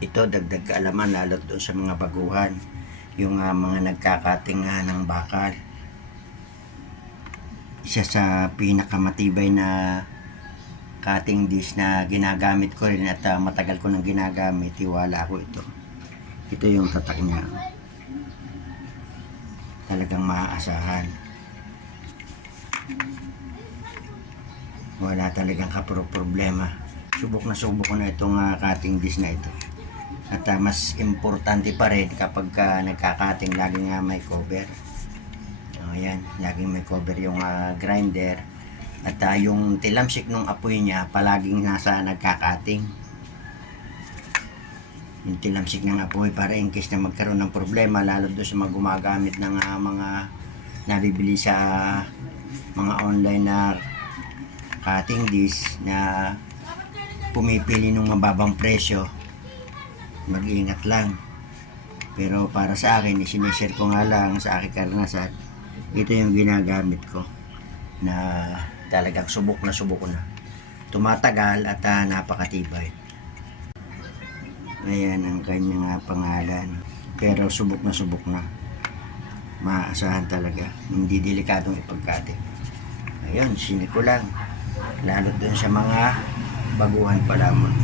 Ito dagdag kaalaman lalo doon sa mga baguhan, yung mga nagkakating ng bakal. Isa sa pinakamatibay na cutting disc na ginagamit ko rin at matagal ko nang ginagamit, tiwala ko ito. Ito yung tatak niya, talagang maaasahan, wala talagang problema. Subok na subok ko na itong cutting disc na ito. At mas importante pa rin kapag nagkakating, laging may cover. Ayan, laging may cover yung grinder. At yung tilamsik ng apoy niya palaging nasa nagkakating. Yung tilamsik ng apoy para in case na magkaroon ng problema, lalo doon sa mga gumagamit ng mga nabibili sa mga online na cutting disc na pumipili ng mababang presyo, mag-iingat lang. Pero para sa akin, isinishare ko nga lang sa aking karanasan. Ito yung ginagamit ko na talagang subok na subok ko na, tumatagal at napakatibay. Ayan ang kanyang pangalan, pero subok na, maaasahan talaga, hindi delikadong ipagkate. Ayun, sine ko lang lalo dun sa mga baguhan pa lamang.